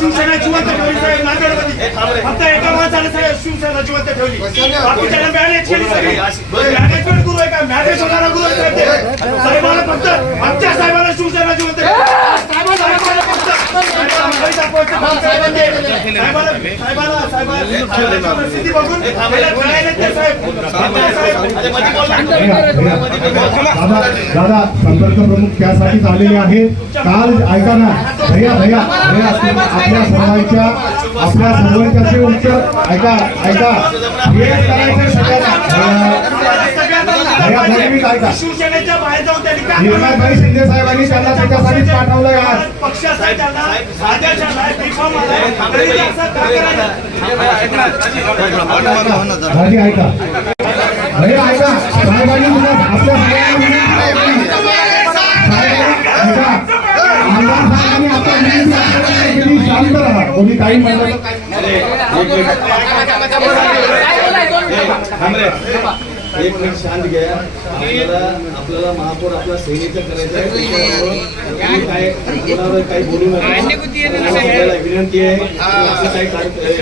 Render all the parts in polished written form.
शिवसेना जिवंत ठेवली साहेब नांदेडमध्ये फक्त एका माणसाने साहेब शिवसेना जिवंत ठेवली बाकीच्याला मॅनेज केली सगळी मॅनेजमेंट गुरु आहे का मॅनेज होणारा गुरु आहे साहेबांना फक्त आमच्या साहेबांना शिवसेना जिवंत साहेबांना फक्त परिस्थिती बघून दादा संपर्क प्रमुख त्यासाठीच आलेले आहेत. काल ऐका ना भैया भैया भैया आपल्या सर्वांच्या उत्तर ऐका ऐका हे करायचं सगळ्यांना शिवसेनेच्या बाहेर जाऊन त्यांनी निर्मलभाई शिंदे साहेबांनी त्यांना त्याच्यासाठीच पाठवलंय आज पक्षासाठी ऐका भैया ऐका साहेबांनी शांत राहा कोणी काही म्हणलं एक मिनिट शांत घ्या. आपल्याला महापौर आपला सैनिक करायचा आहे. काही बोलू नका. विनंती आहे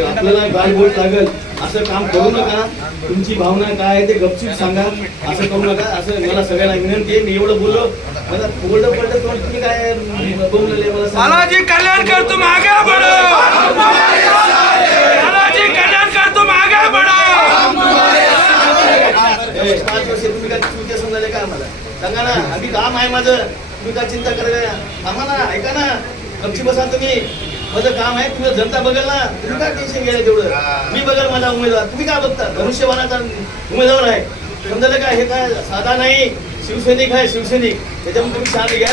आपल्याला गाड बोल लागेल असं काम करू नका. तुमची भावना काय आहे ते गपचूप सांगा. असं करू नका. असं मला सगळ्यांना विनंती आहे. मी एवढं बोललो मला बोललं पडलं तर तुम्ही काय बोलले मला कल्याण करतो मागे बढो कल्याण करतो मागे बढो 5 वर्ष तुम्ही काय चुकीचे समजाले का आम्हाला सांगा ना. आम्ही काम आहे माझं तुम्ही काय चिंता करायला थांबा ना. ऐका ना गपची बसा तुम्ही. माझं काम आहे तुम्ही जनता बघेल ना. तुम्ही काय टेन्शन घ्यायला तेवढं. मी बघेल माझा उमेदवार. तुम्ही काय बघता धनुष्यबाणाचा उमेदवार आहे समजायला काय. हे काय साधा नाही शिवसैनिक आहे शिवसैनिक. त्याच्यामुळे तुम्ही शांत घ्या.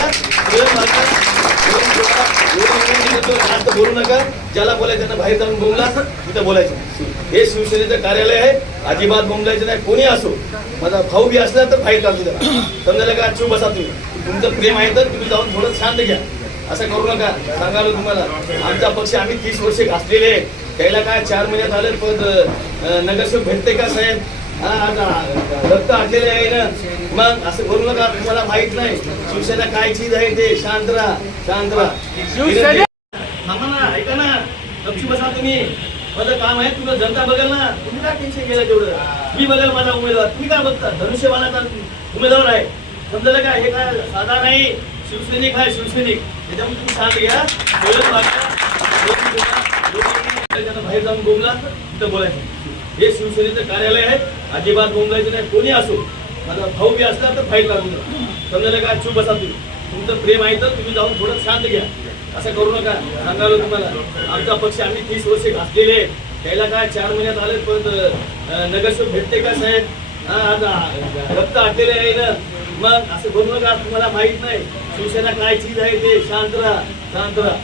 जास्त बोलू नका. ज्याला बोलायचं त्यांना बाहेर जाऊन बोलला तिथं बोलायचं. हे शिवसेनेचं कार्यालय आहे. अजिबात बोंबलायचं नाही. कोणी असो माझा भाऊ बी असला तर बाहेर काढू द्या. समजायला का चूप बसा तुम्ही. तुमचं प्रेम आहे तर तुम्ही जाऊन थोडं शांत घ्या. असं करू नका. सांगालो तुम्हाला आमचा पक्ष आम्ही 30 वर्षे घासलेले. त्याला काय 4 महिन्यात आले पण नगरसेवक भेटते का साहेब. रक्त आटलेले आहे ना. मग असं करू नका. तुम्हाला माहित नाही शिवसेना काय चीज आहे ते. शांत राहा शांत राहा. थांबा ना. ऐका ना गपची बसा तुम्ही. माझं काम आहे तुला जनता बघेल ना. तुम्ही काय टेन्शन गेलं तेवढं. मी बघेल माझा उमेदवार. तुम्ही काय बघता धनुष्यबाणाचा उमेदवार आहे समजायला काय. हे काय साधा नाही शिवसैनिक आहे शिवसैनिक. त्याच्यामुळे तुम्ही शांत घ्या. बाहेर जाऊन बोलला तिथं बोलायचं. हे शिवसेनेचं कार्यालय आहे. अजिबात बोलायचं नाही. कोणी असो माझा भाऊ बी असला तर फाईल काढून द्या. समजायला काय चूप बसा तुम्ही. तुमचं प्रेम आहे तर तुम्ही जाऊन थोडं शांत घ्या. असं करू नका. सांगालो तुम्हाला आमचा पक्ष आम्ही 30 वर्षे घासलेले. त्याला काय 4 महिन्यात आले पण नगरसेवक भेटते का साहेब. रक्त आटलेले आहे ना. मग असं करू नका. तुम्हाला माहित नाही शिवसेना काय चीज आहे ते. शांत राहा शांत राहा.